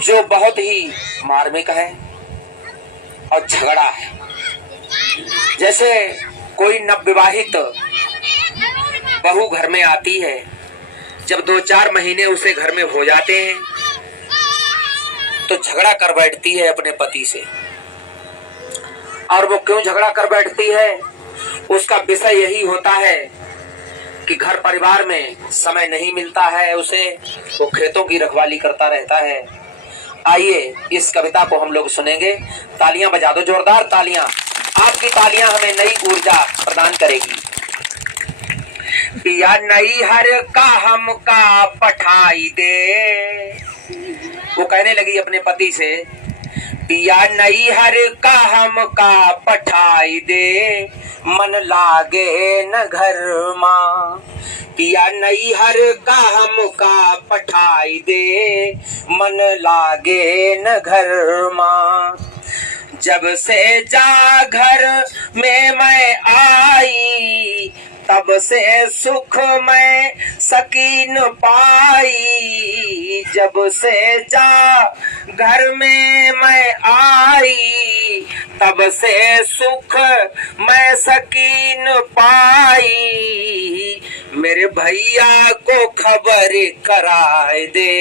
जो बहुत ही मार्मिक है और झगड़ा है। जैसे कोई नवविवाहित बहू घर में आती है, जब 2-4 महीने उसे घर में हो जाते हैं तो झगड़ा कर बैठती है अपने पति से। और वो क्यों झगड़ा कर बैठती है, उसका विषय यही होता है कि घर परिवार में समय नहीं मिलता है उसे, वो खेतों की रखवाली करता रहता है। आइए इस कविता को हम लोग सुनेंगे। तालियां बजा दो, जोरदार तालियां। आपकी तालियां हमें नई ऊर्जा प्रदान करेगी। पिया नई हर का हमका पठाई दे, वो कहने लगी अपने पति से, पिया नई हर का हमका पठाई दे, मन लागे न घर माँ। पिया नई हर का हमका पठाई दे, मन लागे न घर माँ। जब से जा घर में मैं आई, तब से सुख मैं सकीन पाई। जब से जा घर में मैं आई, तब से सुख मैं सकीन पाई। मेरे भैया को खबर कराए दे,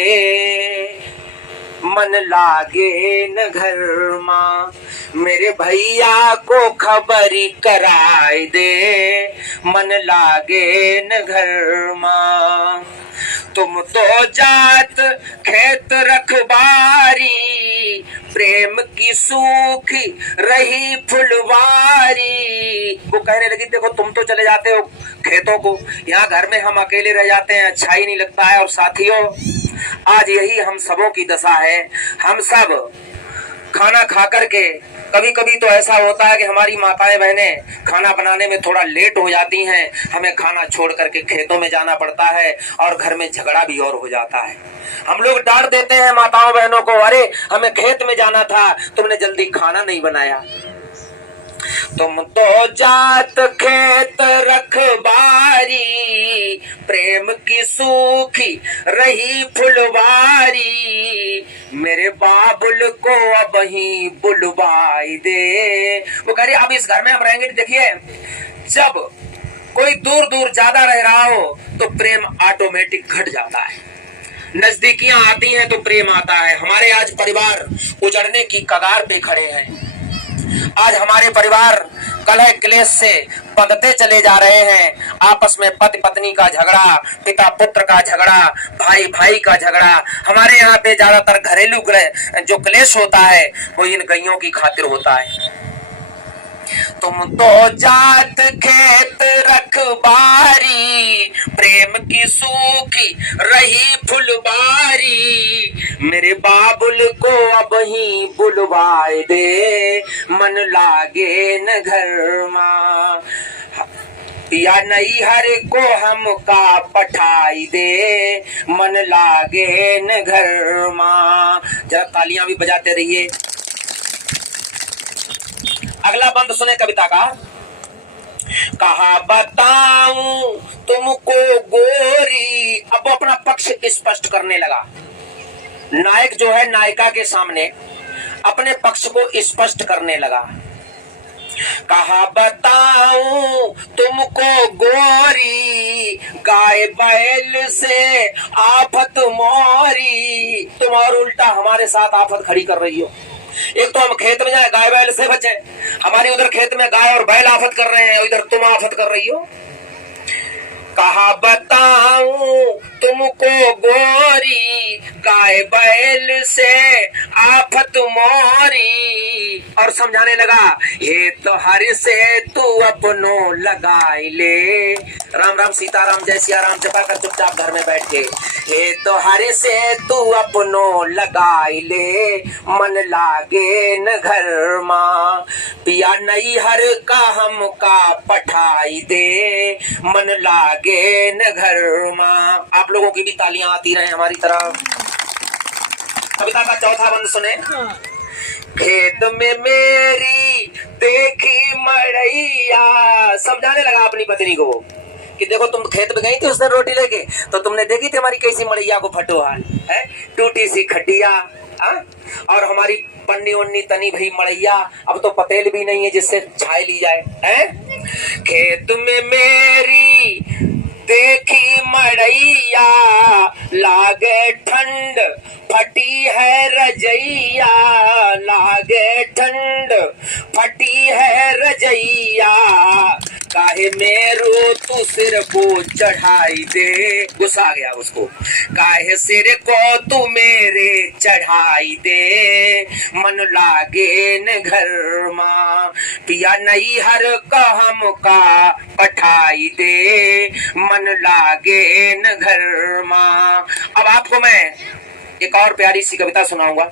मन लागे न घर माँ। मेरे भैया को खबरी कराए दे, मन लागे न घर माँ। तुम तो जात खेत रखबारी, प्रेम की सूखी रही फुलवारी। वो कहने लगी, देखो तुम तो चले जाते हो खेतों को, यहाँ घर में हम अकेले रह जाते हैं, अच्छा ही नहीं लगता है। और साथियों, आज यही हम सबों की दशा है। हम सब खाना खा करके, कभी कभी तो ऐसा होता है कि हमारी माताएं बहनें खाना बनाने में थोड़ा लेट हो जाती हैं, हमें खाना छोड़ करके खेतों में जाना पड़ता है और घर में झगड़ा भी और हो जाता है। हम लोग डांट देते हैं माताओं बहनों को, अरे हमें खेत में जाना था, तुमने जल्दी खाना नहीं बनाया। तुम तो जात खेत रखबारी, प्रेम की सूखी रही फुलवारी। मेरे बाबुल को अब ही बुलवाई दे। वो कह रही अब इस घर में हम रहेंगे। देखिए, जब कोई दूर दूर ज्यादा रह रहा हो तो प्रेम ऑटोमेटिक घट जाता है, नजदीकियां आती हैं तो प्रेम आता है। हमारे आज परिवार उजड़ने की कगार पे खड़े हैं। आज हमारे परिवार कलह क्लेश से बंधते चले जा रहे हैं। आपस में पति पत्नी का झगड़ा, पिता पुत्र का झगड़ा, भाई भाई का झगड़ा। हमारे यहाँ पे ज्यादातर घरेलू जो क्लेश होता है वो इन गइयों की खातिर होता है। तुम तो जात खेत रखबारी, प्रेम की सूखी रही फुलबारी। मेरे बाबुल को अब ही बुलवाए दे, मन लागे न घर माँ। या नई हर को हमका पठाई दे, मन लागे न घर माँ। जरा तालियां भी बजाते रहिए। अगला बंद सुने कविता का। कहा बताऊं तुमको गोरी, अब वो अपना पक्ष स्पष्ट करने लगा। नायक जो है नायिका के सामने अपने पक्ष को स्पष्ट करने लगा। कहा बताऊं तुमको गोरी, गाय बैल से आफत मोरी। तुम और उल्टा हमारे साथ आफत खड़ी कर रही हो। एक तो हम खेत में जाए गाय बैल से बचे, हमारी उधर खेत में गाय और बैल आफत कर रहे हैं, इधर तुम आफत कर रही हो। कहा बताऊं तुमको गोरी, गाय बैल से आफत मोरी। और समझाने लगा, ये तो हर से तू अपनो लगाई ले। राम राम सीताराम जय सिया राम जपा कर चुपचाप घर में बैठ के, ये तो हर से तू अपनो लगाई ले, मन लागे न घर माँ। पिया नई हर का हमका पठाई दे, मन लागे न घर माँ। आप लोगों की भी तालियां आती रहे हमारी तरह। कविता का चौथा बंद सुने। खेत में मेरी देखी मड़ैया, समझाने लगा अपनी पत्नी को कि देखो तुम खेत में गई थी उस दिन रोटी लेके, तो तुमने देखी थी हमारी कैसी मड़ैया को फटोहाल है, टूटी सी खटिया, और हमारी पन्नी उन्नी तनी भई मड़ैया, अब तो पतेल भी नहीं है जिससे छाई ली जाए। हैं खेत में मेरी देखी मड़ैया, लागे ठंड फटी है रजैया, लागे ठंड फटी है रजैया, काहे मेरो तू सिर को चढ़ाई दे। गुस्सा आ गया उसको, काहे सिर को तू मेरे चढ़ाई दे, मन लागे न घर माँ, पिया नहीं हर कहम का पठाई दे, मन लागे न घर माँ। अब आपको मैं एक और प्यारी सी कविता सुनाऊंगा।